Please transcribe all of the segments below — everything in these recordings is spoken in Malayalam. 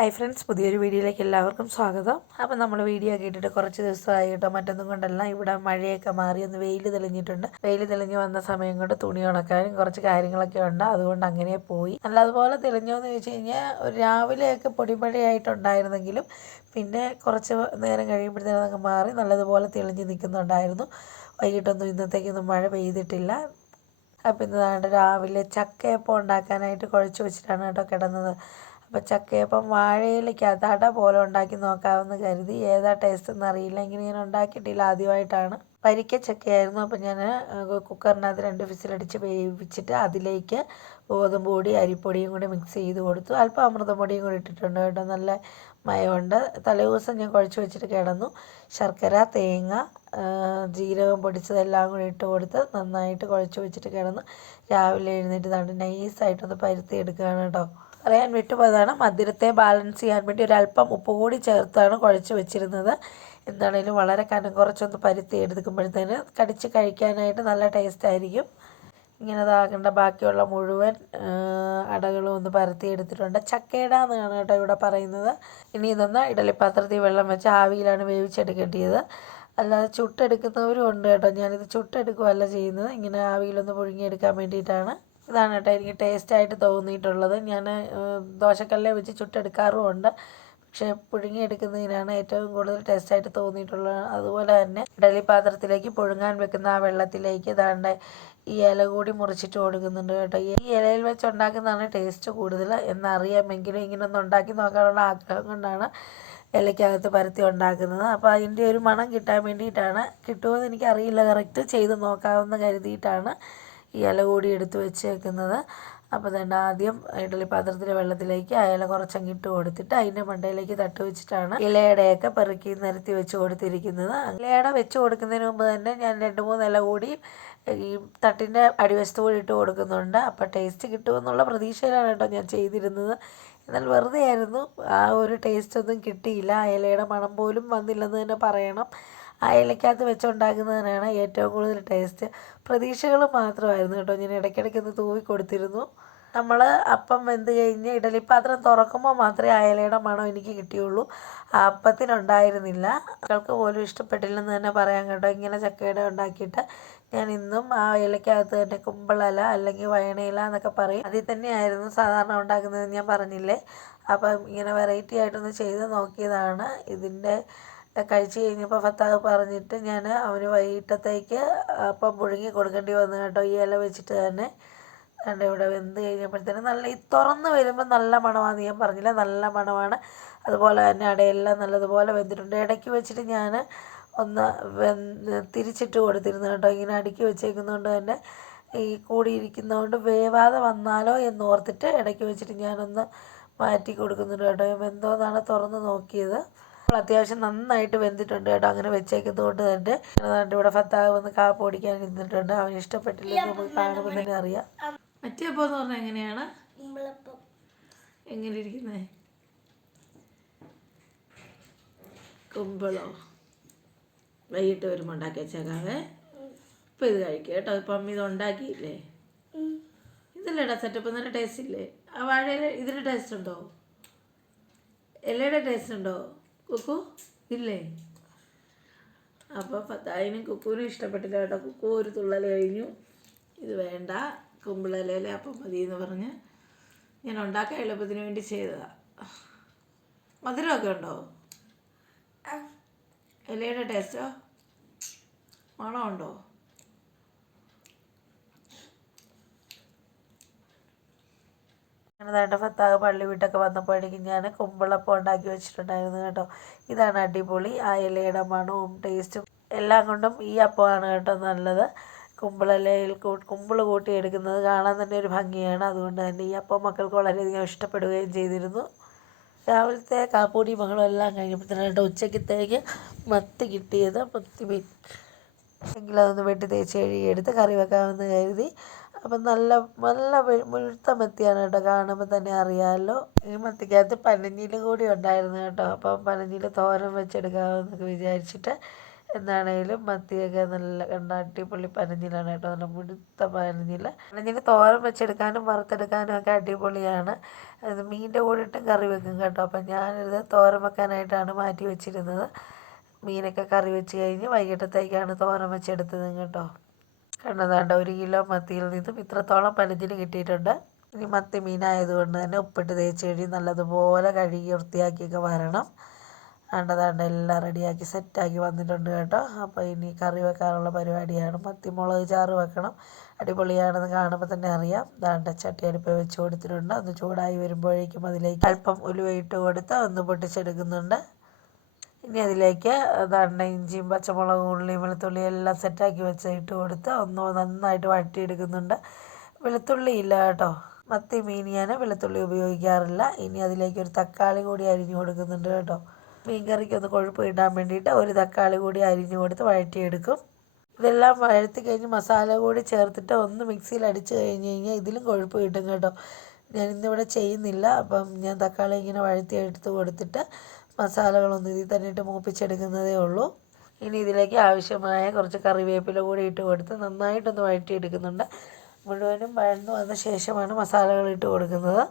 ഹായ് ഫ്രണ്ട്സ് പുതിയൊരു വീഡിയോയിലേക്ക് എല്ലാവർക്കും സ്വാഗതം. അപ്പം നമ്മൾ വീഡിയോ കേട്ടിട്ട് കുറച്ച് ദിവസമായി കേട്ടോ. മറ്റൊന്നും കൊണ്ടല്ല. ഇവിടെ മഴയൊക്കെ മാറി ഒന്ന് വെയിൽ തെളിഞ്ഞിട്ടുണ്ട്. വെയിൽ തെളിഞ്ഞ് വന്ന സമയം കൊണ്ട് തുണി ഉണക്കാനും കുറച്ച് കാര്യങ്ങളൊക്കെ ഉണ്ട്. അതുകൊണ്ട് അങ്ങനെ പോയി. നല്ലതുപോലെ തെളിഞ്ഞോ എന്ന് ചോദിച്ചു കഴിഞ്ഞാൽ ഒരു രാവിലെയൊക്കെ പൊടിമഴയായിട്ടുണ്ടായിരുന്നെങ്കിലും പിന്നെ കുറച്ച് നേരം കഴിയുമ്പോഴത്തേനും അങ്ങ് മാറി നല്ലതുപോലെ തെളിഞ്ഞ് നിൽക്കുന്നുണ്ടായിരുന്നു. വൈകിട്ടൊന്നും ഇന്നത്തേക്കൊന്നും മഴ പെയ്തിട്ടില്ല. അപ്പം ഇന്ന് രാവിലെ ചക്കയപ്പം ഉണ്ടാക്കാനായിട്ട് കുഴച്ച് വെച്ചിട്ടാണ് കേട്ടോ കിടന്നത്. അപ്പോൾ ചക്കയപ്പം വാഴയിലയ്ക്ക് അതട പോലെ ഉണ്ടാക്കി നോക്കാമെന്ന് കരുതി ഏതാ ടേസ്റ്റ് എന്ന് അറിയില്ല. ഇങ്ങനെ ഞാൻ ഉണ്ടാക്കിയിട്ടില്ല ആദ്യമായിട്ടാണ്. പരിക്ക ചക്കയായിരുന്നു. അപ്പോൾ ഞാൻ കുക്കറിനകത്ത് രണ്ട് വിസിലടിച്ച് വേവിച്ചിട്ട് അതിലേക്ക് ഗോതമ്പ് പൊടി അരിപ്പൊടിയും കൂടി മിക്സ് ചെയ്ത് കൊടുത്തു. അല്പം അമൃതം പൊടിയും കൂടി ഇട്ടിട്ടുണ്ട് കേട്ടോ. നല്ല മയമുണ്ട്. തലേദിവസം ഞാൻ കുഴച്ച് വെച്ചിട്ട് കിടന്നു. ശർക്കര തേങ്ങ ജീരകം പൊടിച്ചതെല്ലാം കൂടി ഇട്ട് കൊടുത്ത് നന്നായിട്ട് കുഴച്ച് വെച്ചിട്ട് കിടന്നു. രാവിലെ എഴുന്നേറ്റ് ദാണ്ട് നൈസായിട്ടൊന്ന് പരുത്തി എടുക്കുകയാണ് കേട്ടോ. പറയാൻ വിട്ടുപോയതാണ്. മധുരത്തെ ബാലൻസ് ചെയ്യാൻ വേണ്ടി ഒരല്പം ഉപ്പ് കൂടി ചേർത്താണ് കുഴച്ച് വെച്ചിരുന്നത്. എന്താണേലും വളരെ കനം കുറച്ചൊന്ന് പരുത്തി എടുക്കുമ്പോഴത്തേന് കടിച്ച് കഴിക്കാനായിട്ട് നല്ല ടേസ്റ്റ് ആയിരിക്കും. ഇങ്ങനെ ഇതാകേണ്ട ബാക്കിയുള്ള മുഴുവൻ അടകളും ഒന്ന് പരത്തി എടുത്തിട്ടുണ്ട് ചക്കേട എന്നാണ് കേട്ടോ ഇവിടെ പറയുന്നത്. ഇനി ഇതൊന്ന് ഇഡലിപ്പാത്രത്തിൽ വെള്ളം വെച്ച് ആവിയിലാണ് വേവിച്ചെടുക്കേണ്ടത് അല്ലാതെ ചുട്ടെടുക്കുന്നവരും ഉണ്ട് കേട്ടോ. ഞാനിത് ചുട്ടെടുക്കുകയല്ല ചെയ്യുന്നത്. ഇങ്ങനെ ആവിയിലൊന്ന് പുഴുങ്ങിയെടുക്കാൻ വേണ്ടിയിട്ടാണ്. ഇതാണ് കേട്ടോ എനിക്ക് ടേസ്റ്റായിട്ട് തോന്നിയിട്ടുള്ളത്. ഞാൻ ദോശക്കല്ലേ വെച്ച് ചുട്ടെടുക്കാറുമുണ്ട്. പക്ഷേ പുഴുങ്ങിയെടുക്കുന്നതിനാണ് ഏറ്റവും കൂടുതൽ ടേസ്റ്റായിട്ട് തോന്നിയിട്ടുള്ളത്. അതുപോലെ തന്നെ ഇഡലി പാത്രത്തിലേക്ക് പുഴുങ്ങാൻ വെക്കുന്ന ആ വെള്ളത്തിലേക്ക് ദാണ്ട് ഈ ഇല കൂടി മുറിച്ചിട്ട് കൊടുക്കുന്നുണ്ട് കേട്ടോ. ഈ ഇലയിൽ വെച്ച് ഉണ്ടാക്കുന്നതാണ് ടേസ്റ്റ് കൂടുതൽ. എന്നറിയാമെങ്കിലും ഇങ്ങനെ ഒന്ന് ഉണ്ടാക്കി നോക്കാനുള്ള ആഗ്രഹം കൊണ്ടാണ് ഇലയ്ക്കകത്ത് പരത്തി ഉണ്ടാക്കുന്നത്. അപ്പോൾ അതിന്റെ ഒരു മണം കിട്ടാൻ വേണ്ടിയിട്ടാണ്. കിട്ടുമെന്ന് എനിക്കറിയില്ല. കറക്റ്റ് ചെയ്ത് നോക്കാമെന്ന് കരുതിയിട്ടാണ് ഈ ഇല കൂടി എടുത്ത് വെച്ചേക്കുന്നത്. അപ്പോൾ തന്നെ ആദ്യം ഇഡലി പാത്രത്തിലെ വെള്ളത്തിലേക്ക് ആ ഇല കുറച്ചങ്ങ് ഇട്ട് കൊടുത്തിട്ട് അതിന്റെ മണ്ടയിലേക്ക് തട്ട് വെച്ചിട്ടാണ് ഇലയുടെയൊക്കെ പെറുക്കി നിരത്തി വെച്ച് കൊടുത്തിരിക്കുന്നത്. ഇലയുടെ വെച്ച് കൊടുക്കുന്നതിന് മുമ്പ് തന്നെ ഞാൻ രണ്ട് മൂന്ന് ഇല കൂടി ഈ തട്ടിന്റെ അടിവശത്ത് കൂടി ഇട്ട് കൊടുക്കുന്നുണ്ട്. അപ്പോൾ ടേസ്റ്റ് കിട്ടുമെന്നുള്ള പ്രതീക്ഷയിലാണ് കേട്ടോ ഞാൻ ചെയ്തിരുന്നത്. എന്നാൽ വെറുതെ ആയിരുന്നു. ആ ഒരു ടേസ്റ്റ് ഒന്നും കിട്ടിയില്ല. ആ ഇലയുടെ മണം പോലും വന്നില്ലെന്ന് തന്നെ പറയണം. ആ ഇലയ്ക്കകത്ത് വെച്ചുണ്ടാക്കുന്നതിനാണ് ഏറ്റവും കൂടുതൽ ടേസ്റ്റ് പ്രതീക്ഷകൾ മാത്രമായിരുന്നു കേട്ടോ ഞാൻ ഇടയ്ക്കിടയ്ക്ക് ഒന്ന് തൂവി കൊടുത്തിരുന്നു. നമ്മൾ അപ്പം വെന്ത് കഴിഞ്ഞ് ഇഡലിപ്പാത്രം തുറക്കുമ്പോൾ മാത്രമേ ആ ഇലയുടെ മണം എനിക്ക് കിട്ടിയുള്ളൂ. അപ്പത്തിനുണ്ടായിരുന്നില്ല. മക്കൾക്ക് പോലും ഇഷ്ടപ്പെട്ടില്ലെന്ന് തന്നെ പറയാം കേട്ടോ. ഇങ്ങനെ ചക്കയുടെ ഉണ്ടാക്കിയിട്ട് ഞാൻ ഇന്നും ആ ഇലയ്ക്കകത്ത് തന്നെ കുമ്പളല അല്ലെങ്കിൽ വയണയില എന്നൊക്കെ പറയും. അതിൽ തന്നെയായിരുന്നു സാധാരണ ഉണ്ടാക്കുന്നത് ഞാൻ പറഞ്ഞില്ലേ? അപ്പം ഇങ്ങനെ വെറൈറ്റി ആയിട്ടൊന്ന് ചെയ്ത് നോക്കിയതാണ്. ഇതിന്റെ കഴിച്ച് കഴിഞ്ഞപ്പോൾ ഭർത്താവ് പറഞ്ഞിട്ട് ഞാൻ അവന് വൈകിട്ടത്തേക്ക് അപ്പം പുഴുങ്ങി കൊടുക്കേണ്ടി വന്നു കേട്ടോ. ഈ ഇല വെച്ചിട്ട് തന്നെ. കണ്ട ഇവിടെ വെന്ത് കഴിഞ്ഞപ്പോഴത്തേനും നല്ല ഈ തുറന്ന് വരുമ്പോൾ നല്ല മണമാണെന്ന് ഞാൻ പറഞ്ഞില്ല? നല്ല മണമാണ്. അതുപോലെ തന്നെ അടയെല്ലാം നല്ലതുപോലെ വെന്തിട്ടുണ്ട്. ഇടയ്ക്ക് വെച്ചിട്ട് ഞാൻ ഒന്ന് വെന്ത് തിരിച്ചിട്ട് കൊടുത്തിരുന്നു കേട്ടോ. ഇങ്ങനെ അടുക്കി വെച്ചേക്കുന്നതുകൊണ്ട് തന്നെ ഈ കൂടിയിരിക്കുന്നതുകൊണ്ട് വേവാതെ വന്നാലോ എന്ന് ഓർത്തിട്ട് ഇടയ്ക്ക് വെച്ചിട്ട് ഞാനൊന്ന് മാറ്റി കൊടുക്കുന്നുണ്ട് കേട്ടോ. വെന്തോന്നാണ് തുറന്ന് നോക്കിയത്. അപ്പോൾ അത്യാവശ്യം നന്നായിട്ട് വെന്തിട്ടുണ്ട് കേട്ടോ. അങ്ങനെ വെച്ചേക്കുന്നത് കൊണ്ട് തന്നെ അതുകൊണ്ട് ഇവിടെ ഭർത്താവ് വന്ന് കാപ്പ് ഓടിക്കാൻ ഇരുന്നിട്ടുണ്ട്. അവന് ഇഷ്ടപ്പെട്ടില്ല നമുക്ക് കാണുമ്പോൾ തന്നെ അറിയാം. മറ്റേ എന്ന് പറഞ്ഞാൽ എങ്ങനെയാണ്? എങ്ങനെ ഇരിക്കുന്നത് കുമ്പളോ? വൈകിട്ട് വരുമ്പോൾ ഉണ്ടാക്കി വെച്ചേക്കാവേ. ഇപ്പം ഇത് കഴിക്കുക കേട്ടോ. ഇപ്പം ഇത് ഉണ്ടാക്കിയില്ലേ? ഇതല്ലേടാ സെറ്റപ്പ് നല്ല ടേസ്റ്റ് ഇല്ലേ? ആ വാഴയില ഇതിന്റെ ടേസ്റ്റ് ഉണ്ടോ? ഇലയുടെ ടേസ്റ്റ് ഉണ്ടോ? കുക്കു ഇല്ലേ? അപ്പോൾ പത്തായിനും കുക്കുവിനും ഇഷ്ടപ്പെട്ടില്ല കേട്ടോ. കുക്കു ഒരു തുള്ളൽ കഴിഞ്ഞു. ഇത് വേണ്ട. കുമ്പിളയിലെ അപ്പം മതി എന്ന് പറഞ്ഞ് ഞാൻ ഉണ്ടാക്കാൻ എളുപ്പത്തിന് വേണ്ടി ചെയ്തതാണ് മധുരമൊക്കെ ഉണ്ടോ? ഇലയുടെ ടേസ്റ്റോ മണമുണ്ടോ? അങ്ങനെ ഭർത്താവ് പള്ളി വീട്ടൊക്കെ വന്നപ്പോഴേക്കും ഞാൻ കുമ്പിളപ്പം ഉണ്ടാക്കി വെച്ചിട്ടുണ്ടായിരുന്നു കേട്ടോ. ഇതാണ് അടിപൊളി. ആ ഇലയുടെ മണവും ടേസ്റ്റും എല്ലാം കൊണ്ടും ഈ അപ്പമാണ് കേട്ടോ നല്ലത്. കുമ്പിളയിൽ കുമ്പിൾ കൂട്ടിയെടുക്കുന്നത് കാണാൻ തന്നെ ഒരു ഭംഗിയാണ്. അതുകൊണ്ട് തന്നെ ഈ അപ്പം മക്കൾക്ക് വളരെയധികം ഇഷ്ടപ്പെടുകയും ചെയ്തിരുന്നു. രാവിലത്തെ കാപ്പൂടി ബഹളം എല്ലാം കഴിഞ്ഞപ്പോഴത്തേനും കേട്ടോ ഉച്ചക്കത്തേക്ക് മത്തി കിട്ടിയത്. മത്തി മീൻ എങ്കിലും അതൊന്ന് വെട്ടി തേച്ച് കഴുകിയെടുത്ത് കറി വെക്കാമെന്ന് കരുതി. അപ്പം നല്ല നല്ല മുഴുത്ത മത്തിയാണ് കേട്ടോ കാണുമ്പോൾ തന്നെ അറിയാമല്ലോ. ഈ മത്തിക്കകത്ത് പനഞ്ഞിൽ കൂടി ഉണ്ടായിരുന്നു കേട്ടോ. അപ്പം പനഞ്ഞിൽ തോരൻ വെച്ചെടുക്കാമെന്നൊക്കെ വിചാരിച്ചിട്ട് എന്താണേലും മത്തിയൊക്കെ നല്ല കണ്ട അടിപൊളി പനഞ്ഞിലാണ് കേട്ടോ. നല്ല മുടുത്ത പനഞ്ഞിൽ പനഞ്ഞിൽ തോരൻ വെച്ചെടുക്കാനും വറുത്തെടുക്കാനും ഒക്കെ അടിപൊളിയാണ്. അത് മീനിന്റെ കൂടെ ഇട്ടും കറി വെക്കും കേട്ടോ. അപ്പം ഞാനിത് തോരൻ വെക്കാനായിട്ടാണ് മാറ്റി വെച്ചിരുന്നത്. മീനൊക്കെ കറി വെച്ച് കഴിഞ്ഞ് വൈകിട്ടത്തേക്കാണ് തോരൻ വെച്ചെടുത്തത് കേട്ടോ. കണ്ടതാണ്ട ഒരു കിലോ മത്തിയിൽ നിന്നും ഇത്രത്തോളം പനഞ്ഞിന് കിട്ടിയിട്ടുണ്ട്. ഇനി മത്തി മീനായതുകൊണ്ട് തന്നെ ഉപ്പിട്ട് തേച്ച് കഴിഞ്ഞ് നല്ലതുപോലെ കഴുകി വൃത്തിയാക്കിയൊക്കെ വരണം. കണ്ടതാണ്ട് എല്ലാം റെഡിയാക്കി സെറ്റാക്കി വന്നിട്ടുണ്ട് കേട്ടോ. അപ്പോൾ ഇനി കറി വെക്കാനുള്ള പരിപാടിയാണ്. മത്തി മുളക് ചാറ് വെക്കണം. അടിപൊളിയാണെന്ന് കാണുമ്പോൾ തന്നെ അറിയാം. ദാണ്ട ചട്ടി അടുപ്പ് വെച്ച് കൊടുത്തിട്ടുണ്ട്. ഒന്ന് ചൂടായി വരുമ്പോഴേക്കും അതിലേക്ക് അല്പം ഉലുവയിട്ട് കൊടുത്ത് ഒന്ന് പൊട്ടിച്ചെടുക്കുന്നുണ്ട്. ഇനി അതിലേക്ക് ദാണ്ട ഇഞ്ചിയും പച്ചമുളകും ഉള്ളിയും വെളുത്തുള്ളിയും എല്ലാം സെറ്റാക്കി വെച്ച് ഇട്ട് കൊടുത്ത് ഒന്ന് നന്നായിട്ട് വഴറ്റിയെടുക്കുന്നുണ്ട്. വെളുത്തുള്ളി ഇല്ല കേട്ടോ. മത്തി മീൻ ഞാൻ വെളുത്തുള്ളി ഉപയോഗിക്കാറില്ല. ഇനി അതിലേക്ക് ഒരു തക്കാളി കൂടി അരിഞ്ഞു കൊടുക്കുന്നുണ്ട് കേട്ടോ. മീൻ കറിക്ക് ഒന്ന് കൊഴുപ്പ് കിട്ടാൻ വേണ്ടിയിട്ട് ഒരു തക്കാളി കൂടി അരിഞ്ഞു കൊടുത്ത് വഴറ്റിയെടുക്കും. ഇതെല്ലാം വഴറ്റി കഴിഞ്ഞ് മസാല കൂടി ചേർത്തിട്ട് ഒന്ന് മിക്സിയിൽ അടിച്ച് കഴിഞ്ഞ് കഴിഞ്ഞാൽ ഇതിലും കൊഴുപ്പ് കിട്ടും കേട്ടോ. ഞാൻ ഇന്നിവിടെ ചെയ്യുന്നില്ല. അപ്പം ഞാൻ തക്കാളി ഇങ്ങനെ വഴറ്റി എടുത്ത് കൊടുത്തിട്ട് മസാലകളൊന്നും ഇതിൽ തന്നെ ഇട്ട് മൂപ്പിച്ചെടുക്കുന്നതേ ഉള്ളൂ. ഇനി ഇതിലേക്ക് ആവശ്യമായ കുറച്ച് കറിവേപ്പില കൂടി ഇട്ട് കൊടുത്ത് നന്നായിട്ടൊന്ന് വഴറ്റിയെടുക്കുന്നുണ്ട്. മുഴുവനും വഴന്നു വന്ന ശേഷമാണ് മസാലകൾ ഇട്ട് കൊടുക്കുന്നത്.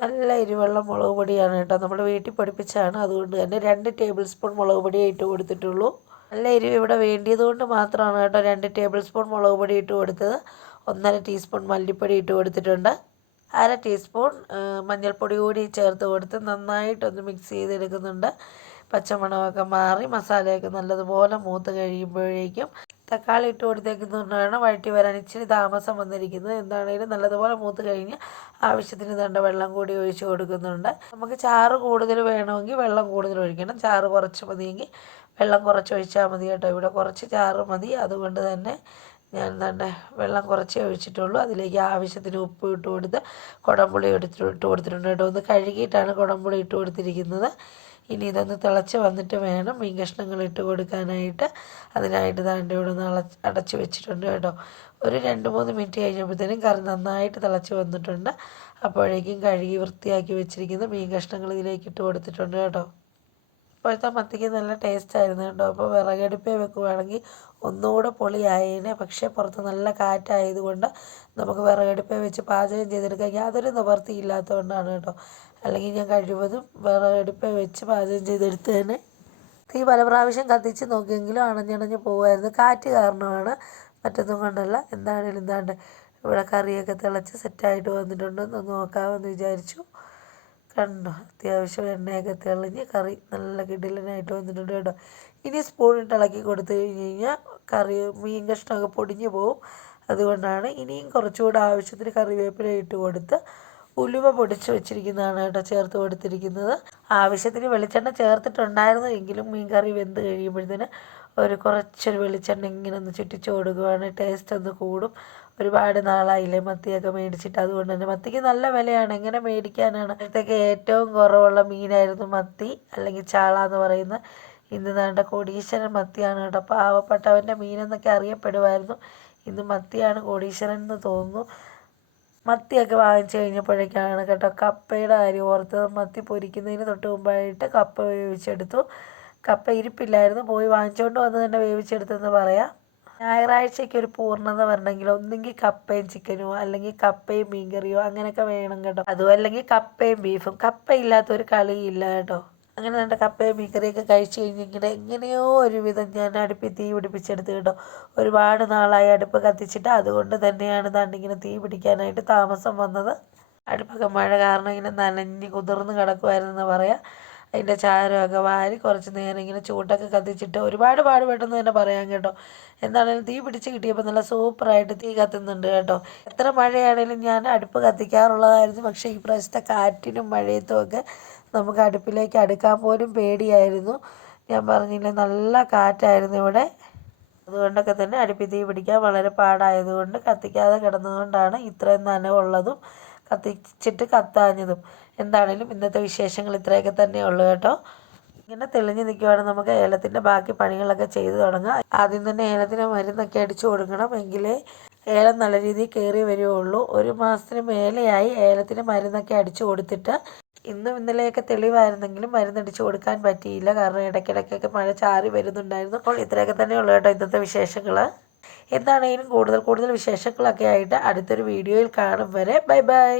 നല്ല എരിവുള്ള മുളക് പൊടിയാണ് കേട്ടോ. നമ്മൾ വീട്ടിൽ പഠിപ്പിച്ചതാണ്. അതുകൊണ്ട് തന്നെ രണ്ട് ടേബിൾ സ്പൂൺ മുളക് പൊടിയേ ഇട്ട് കൊടുത്തിട്ടുള്ളൂ. നല്ല എരിവ് ഇവിടെ വേണ്ടിയത് കൊണ്ട് മാത്രമാണ് കേട്ടോ രണ്ട് ടേബിൾ സ്പൂൺ മുളക് പൊടി ഇട്ട് കൊടുത്തത്. ഒന്നര ടീസ്പൂൺ മല്ലിപ്പൊടി ഇട്ട് കൊടുത്തിട്ടുണ്ട്. അര ടീസ്പൂൺ മഞ്ഞൾപ്പൊടി കൂടി ചേർത്ത് കൊടുത്ത് നന്നായിട്ടൊന്ന് മിക്സ് ചെയ്തെടുക്കുന്നുണ്ട്. പച്ചമണമൊക്കെ മാറി മസാലയൊക്കെ നല്ലതുപോലെ മൂത്ത് കഴിയുമ്പോഴേക്കും തക്കാളി ഇട്ട് കൊടുത്തേക്കുന്നതുകൊണ്ടാണ് വഴറ്റി വരാൻ ഇച്ചിരി താമസം വന്നിരിക്കുന്നത്. എന്താണേലും നല്ലതുപോലെ മൂത്ത് കഴിഞ്ഞ് ആവശ്യത്തിന് തണ്ട വെള്ളം കൂടി ഒഴിച്ച് കൊടുക്കുന്നുണ്ട്. നമുക്ക് ചാറ് കൂടുതൽ വേണമെങ്കിൽ വെള്ളം കൂടുതൽ ഒഴിക്കണം. ചാറ് കുറച്ച് മതിയെങ്കിൽ വെള്ളം കുറച്ച് ഒഴിച്ചാൽ മതി കേട്ടോ. ഇവിടെ കുറച്ച് ചാറ് മതി. അതുകൊണ്ട് തന്നെ ഞാൻ തന്നെ വെള്ളം കുറച്ചേ ഒഴിച്ചിട്ടുള്ളൂ. അതിലേക്ക് ആവശ്യത്തിന് ഉപ്പ് ഇട്ട് കൊടുത്ത് കുടംപുളി എടുത്തിട്ട് ഇട്ട് കൊടുത്തിട്ടുണ്ട് കേട്ടോ. ഒന്ന് കഴുകിയിട്ടാണ് കുടംപുളി ഇട്ട് കൊടുത്തിരിക്കുന്നത്. ഇനി ഇതൊന്ന് തിളച്ച് വന്നിട്ട് വേണം മീൻ കഷ്ണങ്ങൾ ഇട്ട് കൊടുക്കാനായിട്ട്. അതിനായിട്ട് ദാണ്ട് ഇവിടെ ഒന്ന് അള അടച്ച് വെച്ചിട്ടുണ്ട് കേട്ടോ. ഒരു രണ്ട് മൂന്ന് മിനിറ്റ് കഴിഞ്ഞപ്പോഴത്തേനും കറി നന്നായിട്ട് തിളച്ച് വന്നിട്ടുണ്ട്. അപ്പോഴേക്കും കഴുകി വൃത്തിയാക്കി വെച്ചിരിക്കുന്ന മീൻ കഷ്ണങ്ങൾ ഇതിലേക്ക് ഇട്ട് കൊടുത്തിട്ടുണ്ട് കേട്ടോ. ഇപ്പോഴത്തെ മത്തിക്ക് നല്ല ടേസ്റ്റ് ആയിരുന്നു കേട്ടോ. അപ്പോൾ വിറകടുപ്പേ വെക്കുവാണെങ്കിൽ ഒന്നുകൂടെ പൊളിയായേനെ. പക്ഷേ പുറത്ത് നല്ല കാറ്റായതുകൊണ്ട് നമുക്ക് വിറകടുപ്പേ വെച്ച് പാചകം ചെയ്തെടുക്കാൻ യാതൊരു നിവർത്തി ഇല്ലാത്തതുകൊണ്ടാണ് കേട്ടോ. അല്ലെങ്കിൽ ഞാൻ കഴിവതും വിറകടുപ്പേ വെച്ച് പാചകം ചെയ്തെടുത്ത് തന്നെ തീ പല പ്രാവശ്യം കത്തിച്ച് നോക്കിയെങ്കിലും അണഞ്ഞണഞ്ഞ് പോകുമായിരുന്നു കാറ്റ് കാരണമാണ് മറ്റൊന്നും കൊണ്ടല്ല. എന്താണേലും എന്താണ്ട് ഇവിടെ കറിയൊക്കെ തിളച്ച് സെറ്റായിട്ട് വന്നിട്ടുണ്ടെന്ന് നോക്കാമെന്ന് വിചാരിച്ചു. കണ്ടോ അത്യാവശ്യം എണ്ണയൊക്കെ തെളിഞ്ഞ് കറി നല്ല കിടിലനായിട്ട് വന്നിട്ടുണ്ട് കേട്ടോ. ഇനി സ്പൂണിട്ട് ഇളക്കി കൊടുത്തു കഴിഞ്ഞ് കഴിഞ്ഞാൽ കറി മീൻ കഷ്ണമൊക്കെ പൊടിഞ്ഞു പോവും. അതുകൊണ്ടാണ് ഇനിയും കുറച്ചുകൂടെ ആവശ്യത്തിന് കറിവേപ്പില ഇട്ട് കൊടുത്ത് ഉലുവ പൊടിച്ച് വെച്ചിരിക്കുന്നതാണ് കേട്ടോ ചേർത്ത് കൊടുത്തിരിക്കുന്നത്. ആവശ്യത്തിന് വെളിച്ചെണ്ണ ചേർത്തിട്ടുണ്ടായിരുന്നു. എങ്കിലും മീൻ കറി വെന്ത് കഴിയുമ്പോഴത്തേന് ഒരു കുറച്ചൊരു വെളിച്ചെണ്ണ ഇങ്ങനെ ഒന്ന് ചുറ്റിച്ച് കൊടുക്കുവാണ്. ടേസ്റ്റ് ഒന്ന് കൂടും. ഒരുപാട് നാളായില്ലേ മത്തിയൊക്കെ മേടിച്ചിട്ട്. അതുകൊണ്ട് തന്നെ മത്തിക്ക് നല്ല വിലയാണ്. എങ്ങനെ മേടിക്കാനാണ്? ഇതൊക്കെ ഏറ്റവും കുറവുള്ള മീനായിരുന്നു മത്തി അല്ലെങ്കിൽ ചാള എന്ന് പറയുന്ന ഇന്ന് നാണ്ട കോടീശ്വരൻ മത്തിയാണ് കേട്ടോ. പാവപ്പെട്ടവന്റെ മീനെന്നൊക്കെ അറിയപ്പെടുമായിരുന്നു ഇന്ന് മത്തിയാണ് കോടീശ്വരൻ എന്ന് തോന്നുന്നു. മത്തിയൊക്കെ വാങ്ങിച്ചു കഴിഞ്ഞപ്പോഴേക്കാണ് കേട്ടോ കപ്പയുടെ കാര്യം ഓർത്തത്. മത്തി പൊരിക്കുന്നതിന് തൊട്ട് മുമ്പായിട്ട് കപ്പ വേവിച്ചെടുത്തു. കപ്പ ഇരിപ്പില്ലായിരുന്നു. പോയി വാങ്ങിച്ചുകൊണ്ട് വന്ന് തന്നെ വേവിച്ചെടുത്തെന്ന് പറയാം. ഞായറാഴ്ചയ്ക്ക് ഒരു പൂർണത വരണമെങ്കിൽ ഒന്നെങ്കിൽ കപ്പയും ചിക്കനോ അല്ലെങ്കിൽ കപ്പയും മീൻകറിയോ അങ്ങനെയൊക്കെ വേണം കേട്ടോ. അതും അല്ലെങ്കിൽ കപ്പയും ബീഫും കപ്പ ഇല്ലാത്ത ഒരു കളിയില്ല കേട്ടോ. അങ്ങനെ എന്റെ കപ്പയും മീൻകറിയൊക്കെ കഴിച്ച് കഴിഞ്ഞ് ഇങ്ങനെ എങ്ങനെയോ ഒരുവിധം ഞാൻ അടുപ്പിൽ തീ പിടിപ്പിച്ചെടുത്ത് കേട്ടോ. ഒരുപാട് നാളായി അടുപ്പ് കത്തിച്ചിട്ട് അതുകൊണ്ട് തന്നെയാണ് ദാണ്ടിങ്ങനെ തീ പിടിക്കാനായിട്ട് താമസം വന്നത്. അടുപ്പൊക്കെ മഴ കാരണം ഇങ്ങനെ നനഞ്ഞ് കുതിർന്ന് കിടക്കുമായിരുന്നെന്ന് പറയാം. അതിന്റെ ചാരമൊക്കെ വാരി കുറച്ച് നേരം ഇങ്ങനെ ചൂട്ടൊക്കെ കത്തിച്ചിട്ട് ഒരുപാട് പാടുപെട്ടെന്ന് തന്നെ പറയാം കേട്ടോ. എന്താണെങ്കിലും തീ പിടിച്ച് കിട്ടിയപ്പോൾ നല്ല സൂപ്പറായിട്ട് തീ കത്തുന്നുണ്ട് കേട്ടോ. എത്ര മഴയാണെങ്കിലും ഞാൻ അടുപ്പ് കത്തിക്കാറുള്ളതായിരുന്നു. പക്ഷേ ഈ പ്രാവശ്യത്തെ കാറ്റിനും മഴയത്തും ഒക്കെ നമുക്ക് അടുപ്പിലേക്ക് അടുക്കാൻ പോലും പേടിയായിരുന്നു. ഞാൻ പറഞ്ഞില്ലേ നല്ല കാറ്റായിരുന്നു ഇവിടെ. അതുകൊണ്ടൊക്കെ തന്നെ അടുപ്പിൽ തീ പിടിക്കാൻ വളരെ പാടായതുകൊണ്ട് കത്തിക്കാതെ കിടന്നതുകൊണ്ടാണ് ഇത്രയും നനവുള്ളതും കത്തിച്ചിട്ട് കത്താഞ്ഞതും. എന്താണേലും ഇന്നത്തെ വിശേഷങ്ങൾ ഇത്രയൊക്കെ തന്നെ ഉള്ളു കേട്ടോ. ഇങ്ങനെ തെളിഞ്ഞു നിൽക്കുവാണെങ്കിൽ നമുക്ക് ഏലത്തിന്റെ ബാക്കി പണികളൊക്കെ ചെയ്തു തുടങ്ങാം. ആദ്യം തന്നെ ഏലത്തിന് മരുന്നൊക്കെ അടിച്ചു കൊടുക്കണം എങ്കിലേ ഏലം നല്ല രീതിയിൽ കയറി വരികയുള്ളൂ. ഒരു മാസത്തിന് മേലെയായി ഏലത്തിന് മരുന്നൊക്കെ അടിച്ചു കൊടുത്തിട്ട് ഇന്നും ഇന്നലെയൊക്കെ തെളിവായിരുന്നെങ്കിലും മരുന്നടിച്ച് കൊടുക്കാൻ പറ്റിയില്ല. കാരണം ഇടയ്ക്കിടയ്ക്കൊക്കെ മഴ ചാറി വരുന്നുണ്ടായിരുന്നു. അപ്പോൾ ഇത്രയൊക്കെ തന്നെയുള്ളൂ കേട്ടോ ഇന്നത്തെ വിശേഷങ്ങൾ എന്താണെങ്കിലും കൂടുതൽ കൂടുതൽ വിശേഷങ്ങളൊക്കെ ആയിട്ട് അടുത്തൊരു വീഡിയോയിൽ കാണും വരെ. Bye bye.